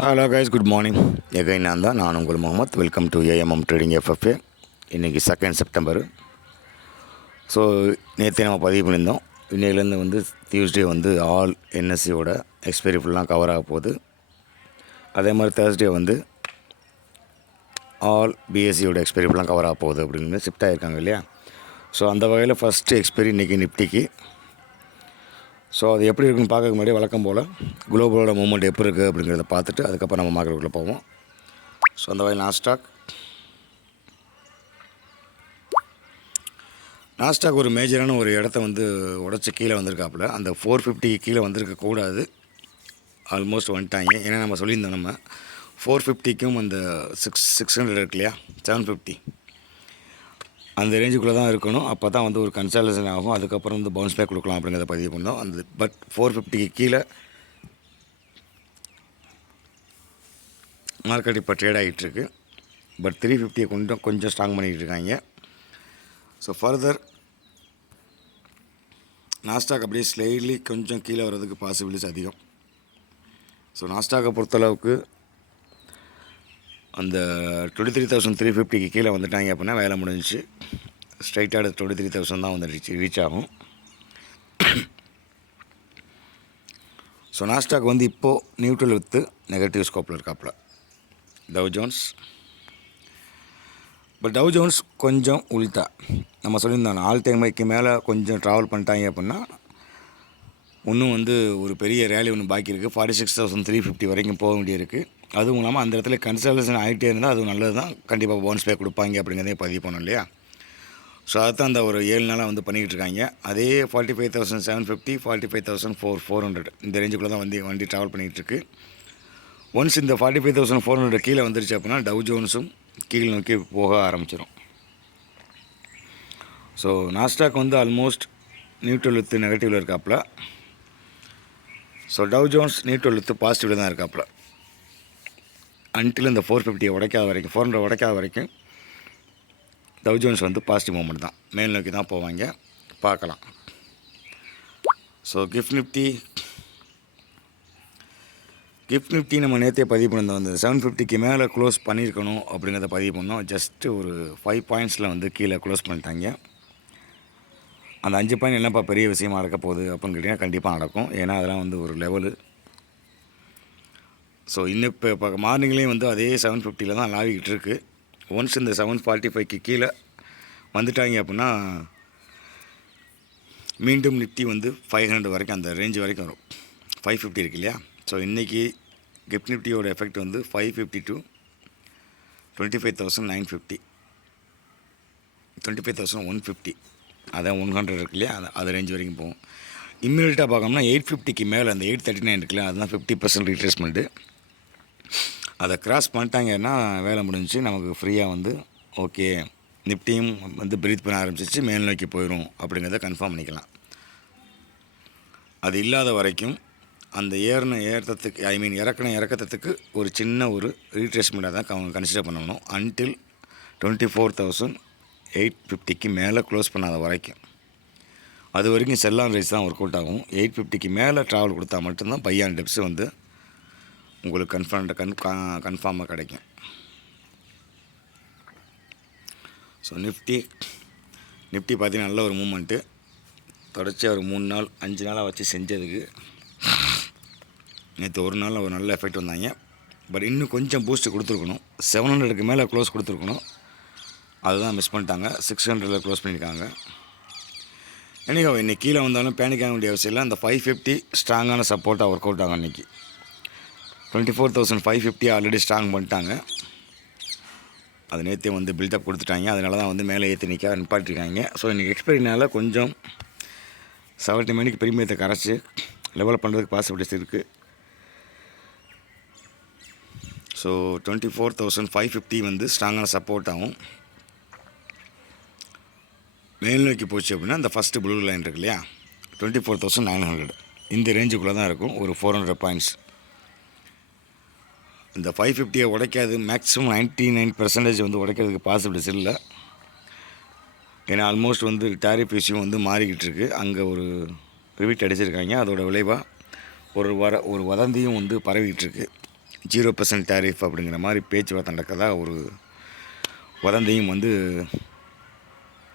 Hello guys good morning எகை நான் தான். நான் உங்கள் Mohammed. Welcome to AMM trading FFA இன்றைக்கி செகண்ட் செப்டம்பர் ஸோ நேற்று நம்ம பதிவு பண்ணியிருந்தோம். இன்னையிலேருந்து வந்து டியூஸ்டே வந்து ஆல் என்எஸ்சியோட எக்ஸ்பைரி ஃபுல்லாக கவர் ஆக போகுது. அதே மாதிரி தேர்ஸ்டே வந்து ஆல் பிஎஸ்சியோட எக்ஸ்பைரி ஃபுல்லாக கவர் ஆக போகுது அப்படின்னு ஷிஃப்ட் ஆகிருக்காங்க இல்லையா? ஸோ அந்த வகையில் ஃபஸ்ட்டு எக்ஸ்பைரி இன்றைக்கி நிப்டிக்கு ஸோ அது எப்படி இருக்குன்னு பார்க்க முன்னாடி வழக்கம் போல் குளோபலோட மூமெண்ட் எப்படி இருக்குது அப்படிங்கிறத பார்த்துட்டு அதுக்கப்புறம் நம்ம மார்க்கெட்டுக்குள்ளே போவோம். ஸோ அந்த வகையில் நாஸ்டாக் நாஸ்டாக் ஒரு மேஜரான ஒரு இடத்த வந்து உடச்சி கீழே வந்திருக்காப்புல. அந்த ஃபோர் ஃபிஃப்டிக்கு கீழே வந்திருக்க கூடாது. ஆல்மோஸ்ட் வந்துட்டாங்க ஏன்னா நம்ம சொல்லியிருந்தோம் நம்ம. ஃபோர் ஃபிஃப்டிக்கும் அந்த சிக்ஸ் சிக்ஸ் ஹண்ட்ரட் இருக்கு இல்லையா? செவன் ஃபிஃப்டி அந்த ரேஞ்சுக்குள்ளே தான் இருக்கணும். அப்போ தான் வந்து ஒரு கன்சல்டேஷன் ஆகும். அதுக்கப்புறம் வந்து பவுன்ஸ் பேக் கொடுக்கலாம் அப்படிங்கிறத பதிவு பண்ணோம். அந்த பட் ஃபோர் ஃபிஃப்டிக்கு கீழே மார்க்கெட் இப்போ ட்ரேட் ஆகிட்டுருக்கு பட் த்ரீ ஃபிஃப்டியை கொஞ்சம் கொஞ்சம் ஸ்ட்ராங் பண்ணிகிட்டு இருக்காங்க. ஸோ ஃபர்தர் நாஸ்டாக் அப்படியே ஸ்லைட்லி கொஞ்சம் கீழே வர்றதுக்கு பாசிபிலிட்டிஸ் அதிகம். ஸோ நாஸ்டாக்கை பொறுத்தளவுக்கு அந்த டுவெண்ட்டி த்ரீ தௌசண்ட் த்ரீ ஃபிஃப்டிக்கு கீழே வந்துட்டாங்க அப்படின்னா வேலை முடிஞ்சிச்சு. ஸ்ட்ரைட்டாக டுவெண்ட்டி த்ரீ தௌசண்ட் தான் வந்து ரீச் ரீச் ஆகும். ஸோ நாஸ்டாக் வந்து இப்போது நியூட்ரல் வித்து நெகட்டிவ் ஸ்கோப்பில் இருக்காப்புல. Dow Jones but Dow Jones கொஞ்சம் உள்தா. நம்ம சொல்லியிருந்தோம் ஆல் டைமைக்கு மேலே கொஞ்சம் ட்ராவல் பண்ணிட்டாங்க அப்படின்னா இன்னும் வந்து ஒரு பெரிய ரேலி ஒன்று பாக்கி இருக்குது forty six thousand three fifty வரைக்கும் போக வேண்டியிருக்கு. அதுவும் இல்லாமல் அந்த இடத்துல கன்சல்டேஷன் ஆகிட்டே இருந்தால் அது நல்லது தான் கண்டிப்பாக போனஸ் பே கொடுப்பாங்க அப்படிங்கிறதே பதிவு பண்ணோம் இல்லையா? ஸோ அதுதான் அந்த ஒரு ஏழு நாளாக வந்து பண்ணிக்கிட்டு இருக்காங்க. அதே forty five thousand seven fifty forty five thousand four four hundred இந்த ரேஞ்சுக்குள்ளே தான் வந்து வண்டி ட்ராவல் பண்ணிகிட்ருக்கு ஒன்ஸ் இந்த forty five thousand four hundred கீழே வந்துருச்சு அப்படின்னா டவ் ஜோன்ஸும் கீழ் நோக்கி போக ஆரம்பிச்சிடும் ஸோ நாஸ்டாக் வந்து ஆல்மோஸ்ட் நியூட்ரல் வித்து நெகட்டிவில் இருக்காப்புல. So Dow Jones neutral with பாசிட்டிவில் தான் இருக்காப்புல. அன்டில் இந்த ஃபோர் ஃபிஃப்டியை உடைக்காத வரைக்கும் ஃபோர் ஹண்ட்ரட் உடைக்காத வரைக்கும் டவ் ஜோன்ஸ் வந்து பாசிட்டிவ் மூமெண்ட் தான். மேல் நோக்கி தான் போவாங்க. பார்க்கலாம். So Gift Nifty Gift Nifty நம்ம நேற்றே பதிவு பண்ணியிருந்தோம். அந்த செவன் ஃபிஃப்டிக்கு மேலே க்ளோஸ் பண்ணியிருக்கணும் அப்படிங்கிறத பதிவு பண்ணோம். ஜஸ்ட்டு ஒரு ஃபைவ் பாயிண்ட்ஸில் வந்து கீழே க்ளோஸ் பண்ணிட்டாங்க. அந்த அஞ்சு பாயிண்ட் என்னப்பா பெரிய விஷயமா இருக்க போகுது அப்படின்னு கேட்டிங்கன்னா கண்டிப்பாக நடக்கும். ஏன்னா அதெல்லாம் வந்து ஒரு லெவலு ஸோ இன்னும் இப்போ இப்போ மார்னிங்லேயும் வந்து அதே செவன் ஃபிஃப்டியில் தான் லாவிக்கிட்டு இருக்குது ஒன்ஸ் இந்த செவன் ஃபார்ட்டி ஃபைவ்க்கு கீழே வந்துட்டாங்க அப்படின்னா மீண்டும் நிஃப்டி வந்து ஃபைவ் ஹண்ட்ரட் வரைக்கும் அந்த ரேஞ்ச் வரைக்கும் வரும். ஃபைவ் ஃபிஃப்டி இருக்கு இல்லையா? ஸோ இன்றைக்கி கிஃப்ட் நிஃப்டியோட எஃபெக்ட் வந்து five fifty to twenty five thousand nine fifty twenty five thousand one fifty அதான் ஒன் ஹண்ட்ரட் இருக்கு இல்லையா? அது அது ரேஞ்ச் வரைக்கும் போகும். இம்மீடியட்டாக பார்க்கணும்னா எயிட் ஃபிஃப்டிக்கு மேலே அந்த எயிட் தேர்ட்டி நைன் இருக்குல்ல அதுதான் ஃபிஃப்டி பர்சன்ட் ரீட்ரேஸ்மெண்ட்டு அதை கிராஸ் பண்ணிட்டாங்கன்னா வேலை முடிஞ்சு நமக்கு ஃப்ரீயாக வந்து ஓகே நிப்டியும் வந்து ப்ரீத் பண்ண ஆரம்பிச்சிச்சு மேல் நோக்கி போயிடும் அப்படிங்கிறத கன்ஃபார்ம் பண்ணிக்கலாம். அது இல்லாத வரைக்கும் அந்த ஏறின ஏற்றத்துக்கு ஐ மீன் இறக்கின இறக்கத்துக்கு ஒரு சின்ன ஒரு ரீட்ரேஸ்மெண்ட்டாக தான் அவங்க கன்சிடர் பண்ணணும். Until twenty four thousand eight ஃபிஃப்டிக்கு மேலே க்ளோஸ் பண்ணாத வரைக்கும். அது வரைக்கும் செல்லான் ரைஸ் தான் ஒர்க் அவுட் ஆகும். எயிட் ஃபிஃப்டிக்கு மேலே ட்ராவல் கொடுத்தா மட்டும்தான் பையான் டிப்ஸ் வந்து உங்களுக்கு கன்ஃபார்ம் கன் கன்ஃபார்மாக கிடைக்கும். ஸோ நிஃப்டி நிஃப்டி பார்த்தீங்கன்னா நல்ல ஒரு மூமெண்ட்டு தொடர்ச்சியாக ஒரு மூணு நாள் அஞ்சு நாளாக வச்சு செஞ்சதுக்கு நேற்று ஒரு நாளில் ஒரு நல்ல எஃபெக்ட் வந்தாங்க. பட் இன்னும் கொஞ்சம் பூஸ்ட் கொடுத்துருக்கணும். செவன் ஹண்ட்ரடுக்கு மேலே க்ளோஸ் கொடுத்துருக்கணும். அதுதான் மிஸ் பண்ணிட்டாங்க. சிக்ஸ் ஹண்ட்ரடில் க்ளோஸ் பண்ணியிருக்காங்க. இன்றைக்கி இன்றைக்கி கீழே வந்தாலும் பேனிக் ஆக வேண்டிய அவசியம் இல்லை. அந்த ஃபைவ் ஃபிஃப்டி ஸ்ட்ராங்கான சப்போர்ட்டாக ஒர்க் அவுட் ஆகும் அன்றைக்கி twenty four thousand five fifty already strong பண்ணிட்டாங்க. அது நேற்றே வந்து பில்டப் கொடுத்துட்டாங்க. அதனால தான் வந்து மேலே ஏற்றி நிற்க நிப்பாட்டிருக்காங்க. ஸோ இன்றைக்கி எக்ஸ்பைரினால கொஞ்சம் செவன்ட்டி மணிக்கு பிரீமியத்தை கரைச்சி லெவல் பண்ணுறதுக்கு பாசிபிலிட்டிஸ் இருக்குது so twenty four thousand five fifty வந்து ஸ்ட்ராங்கான சப்போர்ட் ஆகும். மேல் நோக்கி போச்சு அப்படின்னா அந்த ஃபஸ்ட்டு ப்ளூ லைன் இருக்கு இல்லையா? Twenty four thousand nine hundred இந்த ரேஞ்சுக்குள்ளே தான் இருக்கும். ஒரு ஃபோர் ஹண்ட்ரட் பாயிண்ட்ஸ் இந்த ஃபைவ் ஃபிஃப்டியை உடைக்காது. மேக்ஸிமம் நைன்ட்டி நைன் பர்சன்டேஜ் வந்து உடைக்கிறதுக்கு பாசிபிலிட்டிஸ் இல்லை. ஏன்னா ஆல்மோஸ்ட் வந்து டேரிஃப் இஷ்யூ வந்து மாறிக்கிட்டு இருக்கு அங்கே ஒரு ரிவிட் அடிச்சிருக்காங்க. அதோட விளைவாக ஒரு வர ஒரு வதந்தியும் வந்து பரவிக்கிட்டு ஜீரோ பர்சன்ட் டேரிஃப் அப்படிங்கிற மாதிரி பேச்சுவார்த்தை நடக்கிறதா ஒரு வதந்தியும் வந்து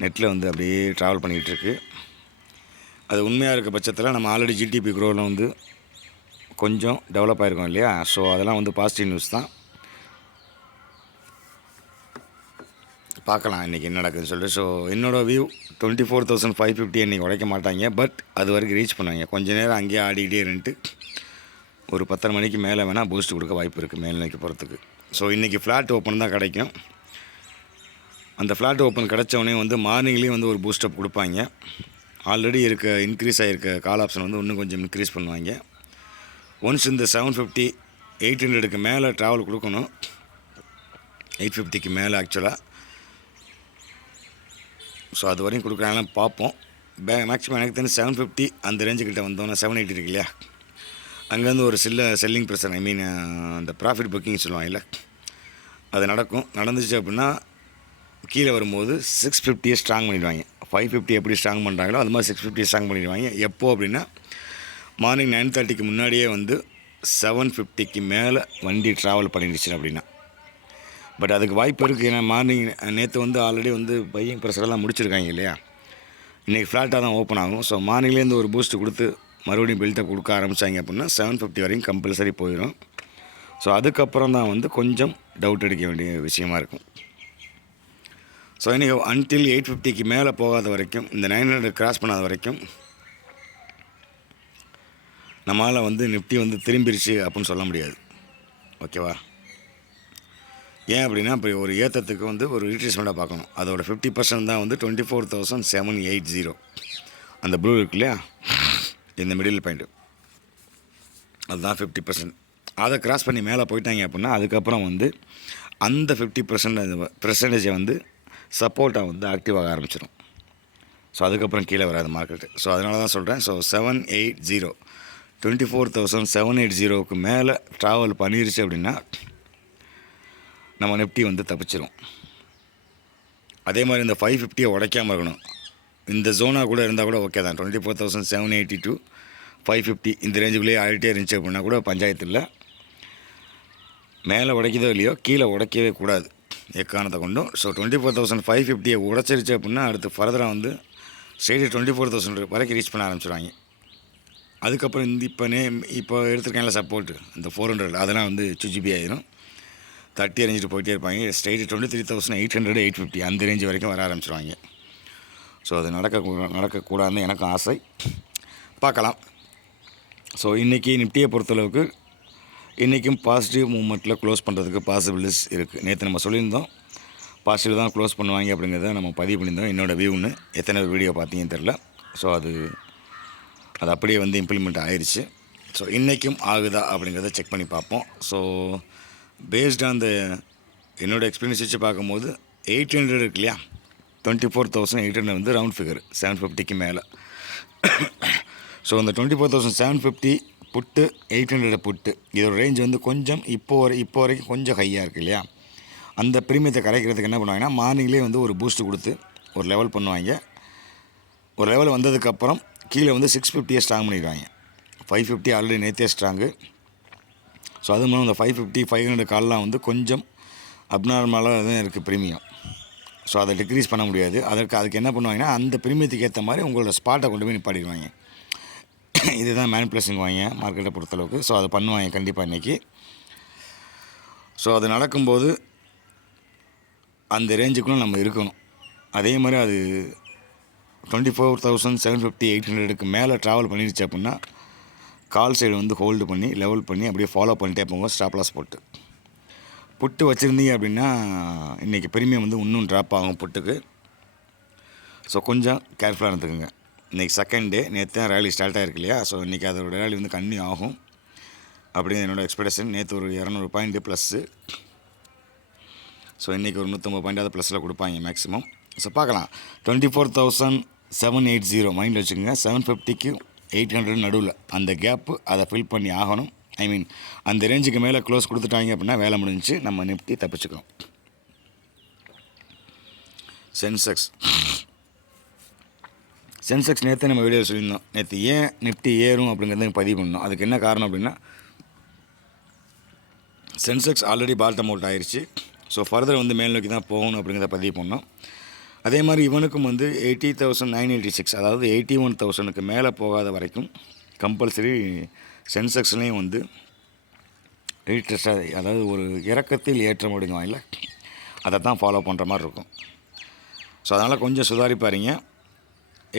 நெட்டில் வந்து அப்படியே ட்ராவல் பண்ணிகிட்டு இருக்கு அது உண்மையாக இருக்க பட்சத்தில் நம்ம ஆல்ரெடி ஜிடிபி குரோவில் வந்து கொஞ்சம் டெவலப் ஆகிருக்கோம் இல்லையா? ஸோ அதெல்லாம் வந்து பாசிட்டிவ் நியூஸ் தான். பார்க்கலாம் இன்றைக்கி என்ன நடக்குதுன்னு சொல்லிட்டு. ஸோ என்னோடய view twenty four thousand five fifty இன்றைக்கி உடைக்க மாட்டாங்க. பட் அது வரைக்கும் ரீச் பண்ணுவாங்க. கொஞ்ச நேரம் அங்கேயே ஆடிக்கிட்டே இருந்துட்டு ஒரு பத்தரை மணிக்கு மேலே வேணால் பூஸ்ட் கொடுக்க வாய்ப்பு இருக்குது மேல்நிலைக்கு போகிறதுக்கு ஸோ இன்றைக்கி ஃப்ளாட் ஓப்பன் தான் கிடைக்கும். அந்த ஃப்ளாட் ஓப்பன் கிடச்சவொடனே வந்து மார்னிங்லேயும் வந்து ஒரு பூஸ்டப் கொடுப்பாங்க. ஆல்ரெடி இருக்க இன்க்ரீஸ் ஆகிருக்க கால் ஆப்ஷன் வந்து இன்னும் கொஞ்சம் இன்க்ரீஸ் பண்ணுவாங்க. ஒன்ஸ் இந்த செவன் ஃபிஃப்டி எயிட் ஹண்ட்ரடுக்கு மேலே ட்ராவல் கொடுக்கணும். எயிட் ஃபிஃப்டிக்கு மேலே ஆக்சுவலாக ஸோ அது வரையும் கொடுக்குறாங்கன்னு பார்ப்போம். பே மேக்ஸிமம் எனக்கு தெரிஞ்சு செவன் ஃபிஃப்டி அந்த ரேஞ்சுக்கிட்ட வந்தோம்னா செவன் எயிட்டி இருக்கு இல்லையா? அங்கேருந்து ஒரு சில்ல செல்லிங் ப்ரெஷர் ஐ மீன் அந்த ப்ராஃபிட் புக்கிங் சொல்லுவாங்கல்ல அது நடக்கும். நடந்துச்சு அப்படின்னா கீழே வரும்போது சிக்ஸ் ஃபிஃப்டியை ஸ்ட்ராங் பண்ணிடுவாங்க. ஃபைவ் ஃபிஃப்டி எப்படி ஸ்ட்ராங் பண்ணுறாங்களோ அது மாதிரி சிக்ஸ் ஃபிஃப்டி ஸ்ட்ராங் பண்ணிடுவாங்க. எப்போது அப்படின்னா மார்னிங் நைன் தேர்ட்டிக்கு முன்னாடியே வந்து செவன் ஃபிஃப்டிக்கு மேலே வண்டி ட்ராவல் பண்ணிடுச்சு அப்படின்னா. பட் அதுக்கு வாய்ப்பு இருக்குது ஏன்னா மார்னிங் நேற்று வந்து ஆல்ரெடி வந்து பையன் ப்ரெஷரெல்லாம் முடிச்சிருக்காங்க இல்லையா? இன்றைக்கி ஃப்ளாட்டாக தான் ஓப்பன் ஆகும். ஸோ மார்னிங்லேருந்து ஒரு பூஸ்ட் கொடுத்து மறுபடியும் பில்ட்டை கொடுக்க ஆரம்பித்தாங்க அப்படின்னா செவன் ஃபிஃப்டி வரையும் கம்பல்சரி போயிடும். ஸோ அதுக்கப்புறம் தான் வந்து கொஞ்சம் டவுட் அடிக்க வேண்டிய விஷயமா இருக்கும். ஸோ இன்றைக்கி அன்டில் எயிட் ஃபிஃப்டிக்கு மேலே போகாத வரைக்கும் இந்த நைன் ஹண்ட்ரட் கிராஸ் பண்ணாத வரைக்கும் நம்மளால் வந்து நிஃப்டி வந்து திரும்பிடுச்சு அப்படின்னு சொல்ல முடியாது. ஓகேவா? ஏன் அப்படின்னா இப்போ ஒரு ஏற்றத்துக்கு வந்து ஒரு ரீட்ரேஸ்மெண்ட்டாக பார்க்கணும். அதோட ஃபிஃப்டி பர்சன்ட் தான் வந்து twenty four thousand seven eight zero அந்த ப்ளூ இருக்கு இல்லையா? இந்த மிடில் பாயிண்ட்டு அதுதான் ஃபிஃப்டி பர்சன்ட் அதை கிராஸ் பண்ணி மேலே போயிட்டாங்க அப்படின்னா அதுக்கப்புறம் வந்து அந்த ஃபிஃப்டி பர்சன்ட் பர்சன்டேஜை வந்து சப்போர்ட்டாக வந்து ஆக்டிவ் ஆக ஆரம்பிச்சிடும் ஸோ அதுக்கப்புறம் கீழே வராது மார்க்கெட்டு ஸோ அதனால தான் சொல்கிறேன் so seven eight zero twenty four thousand seven eight ஜீரோவுக்கு மேலே ட்ராவல் பண்ணிருச்சு அப்படின்னா நம்ம நிஃப்டி வந்து தப்பிச்சிரும். அதே மாதிரி இந்த ஃபைவ் ஃபிஃப்டியை உடைக்காமல் இருக்கணும். இந்த ஜோனாக கூட இருந்தால் கூட ஓகே தான். Twenty four thousand seven eighty two five fifty இந்த ரேஞ்சுக்குள்ளேயே ஆகிட்டே இருந்துச்சு அப்படின்னா கூட பஞ்சாயத்தில் மேலே உடைக்குதோ இல்லையோ கீழே உடைக்கவே கூடாது. எக்காரணத்தை கொண்டும். So twenty four thousand five ஃபிஃப்டியை உடைச்சிருச்சு அப்படின்னா அடுத்து ஃபர்தராக வந்து ஸ்டேடி டுவெண்ட்டி ஃபோர் தௌசண்ட் வரைக்கும் ரீச் பண்ண ஆரம்பிச்சிடுவாங்க அதுக்கப்புறம் இந்த இப்போ நேம் இப்போ எடுத்துருக்காங்களா சப்போர்ட்டு அந்த ஃபோர் ஹண்ட்ரட் அதெல்லாம் வந்து சுஜிபி ஆயிரும். தேர்ட்டி எறிஞ்சிட்டு போயிட்டே இருப்பாங்க. Straight twenty three thousand eight hundred eight fifty அந்த ரேஞ்ச் வரைக்கும் வர ஆரம்பிச்சிருவாங்க. ஸோ அது நடக்க நடக்கக்கூடாதுன்னு எனக்கும் ஆசை. பார்க்கலாம். ஸோ இன்றைக்கி நிஃப்டியை பொறுத்தளவுக்கு இன்றைக்கும் பாசிட்டிவ் மூமெண்ட்டில் க்ளோஸ் பண்ணுறதுக்கு பாசிபிலிட்டிஸ் இருக்குது நேற்று நம்ம சொல்லியிருந்தோம். பாசிட்டிவ் தான் க்ளோஸ் பண்ணுவாங்க அப்படிங்கிறத நம்ம பதிவு பண்ணியிருந்தோம். என்னோடய வியூன்னு எத்தனை வீடியோ பார்த்தீங்கன்னு தெரில ஸோ அது அது அப்படியே வந்து இம்ப்ளிமெண்ட் ஆயிடுச்சு ஸோ இன்றைக்கும் ஆகுதா அப்படிங்கிறத செக் பண்ணி பார்ப்போம். ஸோ பேஸ்ட் ஆன் த என்னோடய எக்ஸ்பீரியன்ஸ் வச்சு பார்க்கும்போது எயிட் ஹண்ட்ரட் இருக்கு இல்லையா? Twenty four thousand eight hundred வந்து ரவுண்ட் ஃபிகர் செவன் ஃபிஃப்டிக்கு மேலே. ஸோ அந்த twenty four thousand seven fifty புட்டு எயிட் ஹண்ட்ரட் புட்டு இதோட ரேஞ்ச் வந்து கொஞ்சம் இப்போ வரை இப்போ வரைக்கும் கொஞ்சம் ஹையாக இருக்குது இல்லையா? அந்த பிரீமியத்தை கரைக்கிறதுக்கு என்ன பண்ணுவாங்கன்னா மார்னிங்லேயே வந்து ஒரு பூஸ்ட் கொடுத்து ஒரு லெவல் பண்ணுவாங்க. ஒரு லெவல் வந்ததுக்கப்புறம் கீழே வந்து சிக்ஸ் ஃபிஃப்டியை ஸ்ட்ராங் பண்ணிடுவாங்க ஃபைவ் ஃபிஃப்டி ஆல்ரெடி நேற்றே ஸ்ட்ராங்கு ஸோ அது மூலம் இந்த ஃபைவ் ஃபிஃப்டி ஃபைவ் ஹண்ட்ரட் கால்லாம் வந்து கொஞ்சம் அப்நார்மலாக தான் இருக்குது ப்ரீமியம் ஸோ அதை டிக்ரீஸ் பண்ண முடியாது. அதற்கு அதுக்கு என்ன பண்ணுவாங்கன்னா அந்த ப்ரீமியத்துக்கு ஏற்ற மாதிரி உங்களோட ஸ்பாட்டை கொண்டு போய் நிப்பாடிடுவாங்க இதுதான் மேனிப்புலேஷன் வாங்க மார்க்கெட்டை பொறுத்தளவுக்கு. ஸோ அதை பண்ணுவாங்க கண்டிப்பாக இன்றைக்கி ஸோ அது நடக்கும்போது அந்த ரேஞ்சுக்குள்ளே நம்ம இருக்கணும். அதே மாதிரி அது twenty four thousand seven fifty eight ஹண்ட்ரடுக்கு மேலே ட்ராவல் பண்ணிடுச்சு அப்படின்னா கால் சைடு வந்து ஹோல்டு பண்ணி லெவல் பண்ணி அப்படியே ஃபாலோ பண்ணிட்டே போங்க ஸ்டாப் லாஸ் போட்டு. புட்டு வச்சுருந்தீங்க அப்படின்னா இன்றைக்கி பிரீமியம் வந்து இன்னும் ட்ராப் ஆகும் புட்டுக்கு. ஸோ கொஞ்சம் கேர்ஃபுல்லாக இருந்துக்குங்க. இன்றைக்கி செகண்ட் டே நேற்று தான் ரேலி ஸ்டார்ட் ஆகிருக்கு இல்லையா? ஸோ இன்றைக்கி அதோட ரேலி வந்து கண்ணி ஆகும். அப்படின்னு என்னோடய எக்ஸ்பெக்டேஷன் நேற்று ஒரு இரநூறு பாயிண்ட்டு ப்ளஸ்ஸு ஸோ இன்றைக்கி ஒரு நூற்றம்பது பாயிண்டாவது ப்ளஸில் கொடுப்பாங்க மேக்ஸிமம் ஸோ பார்க்கலாம். Twenty four thousand seven eight zero மைண்டில் வச்சுக்கோங்க. செவன் ஃபிஃப்டிக்கு எயிட் ஹண்ட்ரட் நடுவில். அந்த கேப்பு அதை ஃபில் பண்ணி ஆகணும். ஐ மீன் அந்த ரேஞ்சுக்கு மேலே க்ளோஸ் கொடுத்துட்டாங்க அப்படின்னா வேலை முடிஞ்சு நம்ம நிஃப்டி தப்பிச்சுக்கிறோம் சென்செக்ஸ் சென்செக்ஸ் நேற்று நம்ம வீடியோ சொல்லியிருந்தோம். நேற்று ஏன் நிஃப்டி ஏறும் அப்படிங்கிறத பதிவு பண்ணோம் அதுக்கு என்ன காரணம் அப்படின்னா சென்செக்ஸ் ஆல்ரெடி பாட்டம் அவுட் ஆயிடுச்சு ஸோ ஃபர்தர் வந்து மேல் நோக்கி தான் போகணும் அப்படிங்கிறத பதிவு பண்ணோம். அதே மாதிரி இவனுக்கும் வந்து eighty thousand nine eighty six அதாவது எயிட்டி ஒன் தௌசண்ட்க்கு மேலே போகாத வரைக்கும் கம்பல்சரி சென்செக்ஸ்லேயும் வந்து ரீட்ரெஸ்டாக அதாவது ஒரு இறக்கத்தில் ஏற்றம் அப்படிங்குவாங்கல்ல அதை தான் ஃபாலோ பண்ணுற மாதிரி இருக்கும். ஸோ அதனால் கொஞ்சம் சுதாரிப்பாருங்க.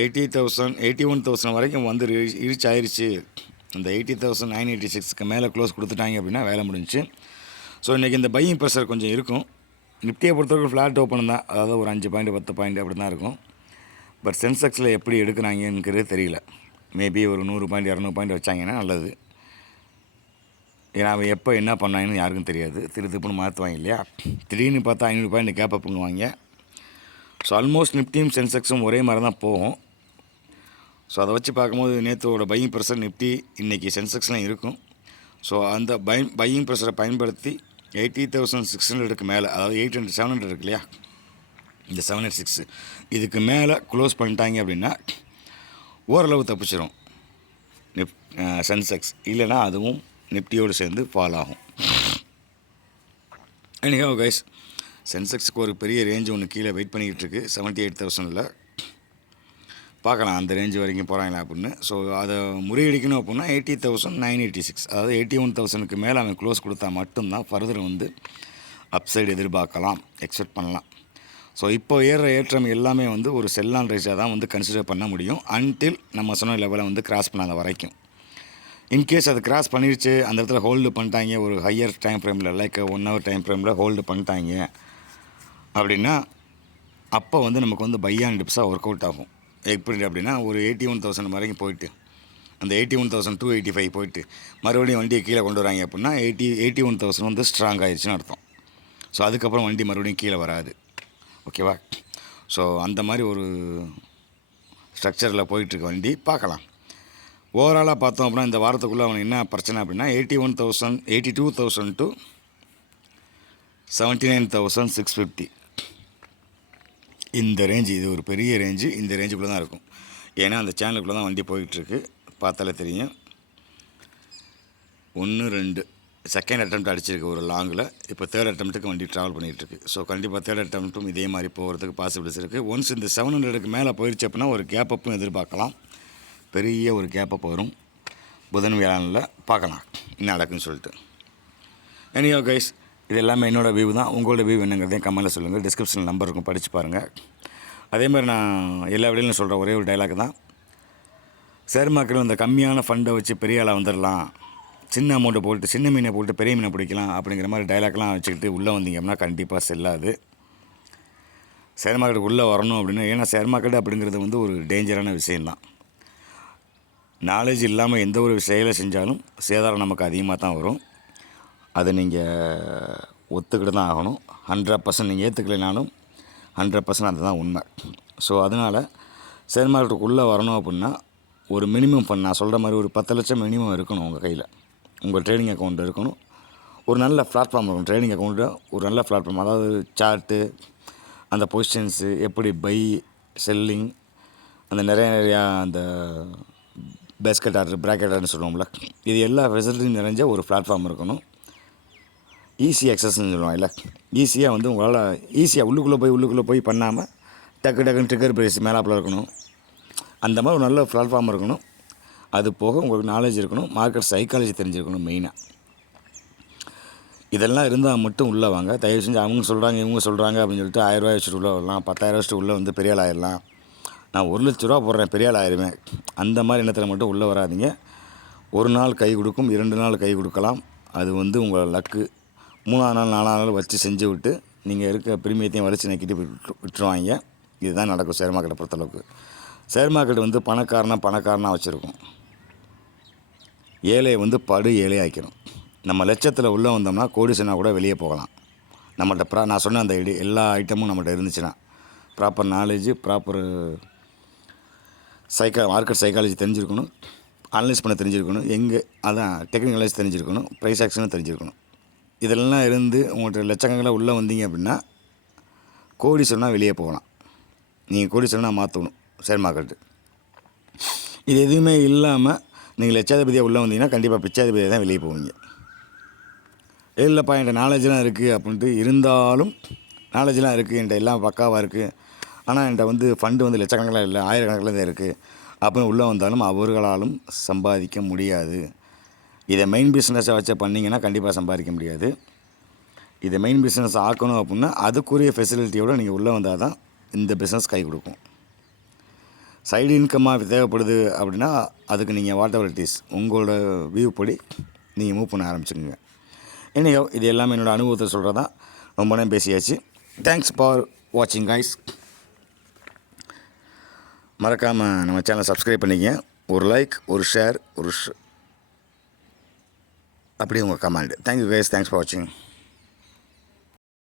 Eighty thousand eighty one thousand வரைக்கும் வந்து ரீச் ஆயிடுச்சு இந்த எயிட்டி தௌசண்ட் நைன் எயிட்டி சிக்ஸ்க்கு மேலே க்ளோஸ் கொடுத்துட்டாங்க அப்படின்னா வேலை முடிஞ்சுச்சு. ஸோ இன்றைக்கி இந்த பையிங் ப்ரெஷர் கொஞ்சம் இருக்கும். நிஃப்டியை பொறுத்தவரைக்கும் ஃப்ளாட் ஓப்பன் தான். அதாவது ஒரு அஞ்சு பாயிண்ட் பத்து பாயிண்ட் அப்படி தான் இருக்கும். பட் சென்செக்ஸில் எப்படி எடுக்கிறாங்கங்கிறது தெரியல. மேபி ஒரு நூறு பாயிண்ட் இரநூறு பாயிண்ட் வச்சாங்கன்னா நல்லது. ஏன்னா அவன் எப்போ என்ன பண்ணாங்கன்னு யாருக்கும் தெரியாது. திரு திருப்புன்னு மாற்றுவாங்க இல்லையா? திடீர்னு பார்த்தா ஐநூறு பாயிண்ட் கேப் அப் பண்ணுவாங்க. ஸோ ஆல்மோஸ்ட் நிஃப்டியும் சென்செக்ஸும் ஒரே மாதிரி தான் போகும். ஸோ அதை வச்சு பார்க்கும்போது நேற்றுவோட பையிங் ப்ரெஷர் நிஃப்டி இன்றைக்கி சென்செக்ஸ்லாம் இருக்கும். ஸோ அந்த பை பையிங் ப்ரெஷரை பயன்படுத்தி எயிட்டி தௌசண்ட் சிக்ஸ் ஹண்ட்ரடுக்கு மேலே அதாவது எயிட் ஹண்ட்ரட் செவன் ஹண்ட்ரட் இருக்கு இல்லையா? இந்த செவன் எயிட் சிக்ஸ் இதுக்கு மேலே க்ளோஸ் பண்ணிட்டாங்க அப்படின்னா ஓரளவு தப்பிச்சிடும் நிப் சென்செக்ஸ். இல்லைன்னா அதுவும் நிப்டியோடு சேர்ந்து ஃபால் ஆகும். எனிஹோ கைஸ் சென்செக்ஸுக்கு ஒரு பெரிய ரேஞ்ச் ஒன்று கீழே வெயிட் பண்ணிக்கிட்டு இருக்கு. செவன்ட்டி எயிட் தௌசண்டில் பார்க்கலாம் அந்த ரேஞ்சு வரைக்கும் போகிறாங்களா அப்படின்னு. ஸோ அதை முறியடிக்கணும் அப்படின்னா eighty thousand nine eighty six அதாவது எயிட்டி ஒன் தௌசண்ட்க்கு மேலே அவன் க்ளோஸ் கொடுத்தா மட்டும்தான் ஃபர்தர் வந்து அப்சைடு எதிர்பார்க்கலாம் எக்ஸ்பெக்ட் பண்ணலாம். ஸோ இப்போ ஏற ஏற்றம் எல்லாமே வந்து ஒரு செல்லான் ரைஸாக தான் வந்து கன்சிடர் பண்ண முடியும் அன்டில் நம்ம சொன்ன லெவலை வந்து கிராஸ் பண்ணாத வரைக்கும். இன்கேஸ் அது கிராஸ் பண்ணிடுச்சு அந்த இடத்துல ஹோல்டு பண்ணிட்டாங்க ஒரு ஹையர் டைம் ஃப்ரேமில் லைக் ஒன் ஹவர் டைம் ஃப்ரேமில் ஹோல்டு பண்ணிட்டாங்க அப்படின்னா அப்போ வந்து நமக்கு வந்து பையான் டிப்ஸாக ஒர்க் அவுட் ஆகும். எப்படி அப்படின்னா ஒரு எயிட்டி ஒன் தௌசண்ட் வரைக்கும் போயிட்டு அந்த eighty one thousand two eighty five போயிட்டு மறுபடியும் வண்டியை கீழே கொண்டு வராங்க அப்படின்னா எயிட்டி எயிட்டி ஒன் தௌசண்ட் வந்து ஸ்ட்ராங் ஆயிடுச்சுன்னு அர்த்தம். ஸோ அதுக்கப்புறம் வண்டி மறுபடியும் கீழே வராது. ஓகேவா ஸோ அந்த மாதிரி ஒரு ஸ்ட்ரக்சரில் போயிட்டுருக்கு வண்டி பார்க்கலாம். ஓவராலாக பார்த்தோம் அப்படின்னா இந்த வாரத்துக்குள்ளே அவனுக்கு என்ன பிரச்சனை அப்படின்னா eighty one thousand eighty two thousand to seventy nine thousand six fifty இந்த ரேஞ்சு இது ஒரு பெரிய ரேஞ்சு இந்த ரேஞ்சுக்குள்ளே தான் இருக்கும். ஏன்னா அந்த சேனலுக்குள்ளே தான் வண்டி போய்கிட்டுருக்கு பார்த்தாலே தெரியும். ஒன்று ரெண்டு. செகண்ட் அட்டம் அடிச்சிருக்கு ஒரு லாங்கில் இப்போ தேர்ட் அட்டம்ப்ட்டுக்கு வண்டி ட்ராவல் பண்ணிகிட்ருக்கு ஸோ கண்டிப்பாக தேர்ட் அட்டம்ப்ட்டும் இதே மாதிரி போகிறதுக்கு பாசிபிலிட்டிஸ் இருக்குது ஒன்ஸ் இந்த செவன் ஹண்ட்ரடுக்கு மேலே போயிடுச்சு அப்படின்னா ஒரு கேப் அப்பும் எதிர்பார்க்கலாம். பெரிய ஒரு கேப் அப் வரும். புதன் வியாழனில் பார்க்கலாம். என்ன நடக்குன்னு சொல்லிட்டு. எனியோ கைஸ் இது எல்லாமே என்னோடய வியூ தான். உங்களோட வியூ என்னங்கிறதையும் கமெண்ட்டில் சொல்லுங்கள். டிஸ்கிரிப்ஷனில் நம்பர் இருக்கும். படித்து பாருங்கள் அதே மாதிரி நான் எல்லா விடையிலும் சொல்கிற ஒரே ஒரு டைலாக் தான். ஷேர் மார்க்கெட்டில் இந்த கம்மியான ஃபண்டை வச்சு பெரிய ஆளாக வந்துடலாம் சின்ன அமௌண்ட்டை போட்டு சின்ன மீனை போட்டு பெரிய மீனை பிடிக்கலாம் அப்படிங்கிற மாதிரி டைலாக்லாம் வச்சுக்கிட்டு உள்ளே வந்தீங்கன்னா கண்டிப்பாக செல்லாது ஷேர் மார்க்கெட்டுக்கு உள்ளே வரணும் அப்படின்னு ஏன்னா ஷேர் மார்க்கெட் அப்படிங்கிறது வந்து ஒரு டேஞ்சரான விஷயந்தான் நாலேஜ் இல்லாமல் எந்த ஒரு செயலை செஞ்சாலும் சேதாரம் நமக்கு அதிகமாக தான் வரும். அதை நீங்கள் ஒத்துக்கிட்டு தான் ஆகணும். ஹண்ட்ரட் பர்சன்ட் நீங்கள் ஏற்றுக்கலைனாலும் ஹண்ட்ரட் பர்சன்ட் அதுதான் உண்மை. ஸோ அதனால் ஷேர் மார்க்கெட்டுக்குள்ளே வரணும் அப்படின்னா ஒரு மினிமம் ஃபண்ட் நான் சொல்கிற மாதிரி ஒரு பத்து லட்சம் மினிமம் இருக்கணும் உங்கள் கையில். உங்கள் ட்ரேடிங் அக்கௌண்ட் இருக்கணும். ஒரு நல்ல பிளாட்ஃபார்ம் இருக்கும் ட்ரேடிங் அக்கௌண்ட்டு ஒரு நல்ல பிளாட்ஃபார்ம் அதாவது சார்ட்டு அந்த பொசிஷன்ஸு எப்படி பை செல்லிங் அந்த நிறைய நிறையா அந்த பேஸ்கெட் ஆர்டர் ப்ராக்கெட் ஆர்டர்னு சொல்லுவோம்ல. இது எல்லா ஃபெசிலிட்டியும் நிறைஞ்ச ஒரு பிளாட்ஃபார்ம் இருக்கணும். ஈஸி அக்சஸ்ன்னு சொல்லுவாங்கல்ல ஈஸியாக வந்து உங்களால் ஈஸியாக உள்ளுக்குள்ளே போய் உள்ளுக்குள்ளே போய் பண்ணாமல் டக்கு டக்குன்னு ட்ரிக்கர் பிரைஸ் மேலாப்பில் இருக்கணும். அந்த மாதிரி ஒரு நல்ல பிளாட்ஃபார்ம் இருக்கணும். அது போக உங்களுக்கு நாலேஜ் இருக்கணும். மார்க்கெட் சைக்காலஜி தெரிஞ்சிருக்கணும் மெயினாக இதெல்லாம் இருந்தால் மட்டும் உள்ளே வாங்க. தயவு செஞ்சு அவங்க சொல்கிறாங்க இவங்க சொல்கிறாங்க அப்படின்னு சொல்லிட்டு ஆயிரரூவா வச்சுட்டு உள்ளே வரலாம். பத்தாயிரம் வச்சுட்டு உள்ளே வந்து பெரிய ஆள் ஆயிடலாம் நான் ஒரு லட்ச ரூபா போடுறேன் பெரிய ஆள் ஆயிருவேன் அந்த மாதிரி எண்ணத்தில் மட்டும் உள்ளே வராதீங்க. ஒரு நாள் கை கொடுக்கும் இரண்டு நாள் கை கொடுக்கலாம். அது வந்து உங்கள் லக்கு மூணாவது நாள் நாலாவது நாள் வச்சு செஞ்சு விட்டு நீங்கள் இருக்க பிரிமியத்தையும் வலிச்சு நக்கிட்டு விட்டு விட்டுருவாங்க. இதுதான் நடக்கும் ஷேர் மார்க்கெட்டை பொறுத்தளவுக்கு. ஷேர் மார்க்கெட் வந்து பணக்காரனாக பணக்காரனாக வச்சுருக்கும். ஏழையை வந்து படு ஏழை ஆக்கிடும் நம்ம லட்சத்தில் உள்ளே வந்தோம்னா கோடிசனா கூட வெளியே போகலாம். நம்மள்ட்ட ப்ரா நான் சொன்ன அந்த ஐடி எல்லா ஐட்டமும் நம்மள்ட்ட இருந்துச்சுன்னா proper knowledge proper psycho market psychology தெரிஞ்சிருக்கணும். அனலைஸ் பண்ண தெரிஞ்சிருக்கணும். எங்கே அதான் டெக்னிக்கலைஸ் தெரிஞ்சிருக்கணும். ப்ரைஸ் ஆக்ஷனும் தெரிஞ்சிருக்கணும். இதெல்லாம் இருந்து உங்கள்கிட்ட லட்சக்கணக்கில் உள்ளே வந்தீங்க அப்படின்னா கோடி சொன்னால் வெளியே போகலாம். நீங்கள் கோடி சொன்னால் மாற்றணும் ஷேர் மார்க்கெட்டு இது எதுவுமே இல்லாமல் நீங்கள் லட்சாதிபதியாக உள்ளே வந்தீங்கன்னா கண்டிப்பாக பிச்சாதிபதியாக தான் வெளியே போவீங்க. இல்லைப்பா என்கிட்ட நாலேஜ்லாம் இருக்குது அப்படின்ட்டு இருந்தாலும் நாலேஜ்லாம் இருக்குது என்கிட்ட எல்லாம் பக்காவாக இருக்குது ஆனால் என்கிட்ட வந்து ஃபண்டு வந்து லட்சக்கணக்கில் இல்லை ஆயிரக்கணக்கில் தான் இருக்குது அப்படின்னு உள்ளே வந்தாலும் அவர்களாலும் சம்பாதிக்க முடியாது. இதை மெயின் பிஸ்னஸை வச்சு பண்ணிங்கன்னா கண்டிப்பாக சம்பாதிக்க முடியாது. இதை மெயின் பிஸ்னஸ் ஆக்கணும் அப்படின்னா அதுக்குரிய ஃபெசிலிட்டியோடு நீங்கள் உள்ளே வந்தால் தான் இந்த பிஸ்னஸ் கை கொடுக்கும். சைடு இன்கம்மாக தேவைப்படுது அப்படின்னா அதுக்கு நீங்கள் வாட் எவர் இட் இஸ் உங்களோட வியூ படி நீங்கள் மூவ் பண்ண ஆரம்பிச்சுக்கோங்க. என்னையோ இது எல்லாமே என்னோடய அனுபவத்தை சொல்கிறதா ரொம்ப நேரம் பேசியாச்சு. தேங்க்ஸ் ஃபார் வாட்சிங் கைஸ் மறக்காமல் நம்ம சேனலை சப்ஸ்கிரைப் பண்ணிக்கங்க. ஒரு லைக் ஒரு ஷேர் ஒரு அப்படி உங்கள் comment thank you guys thanks for வாட்சிங்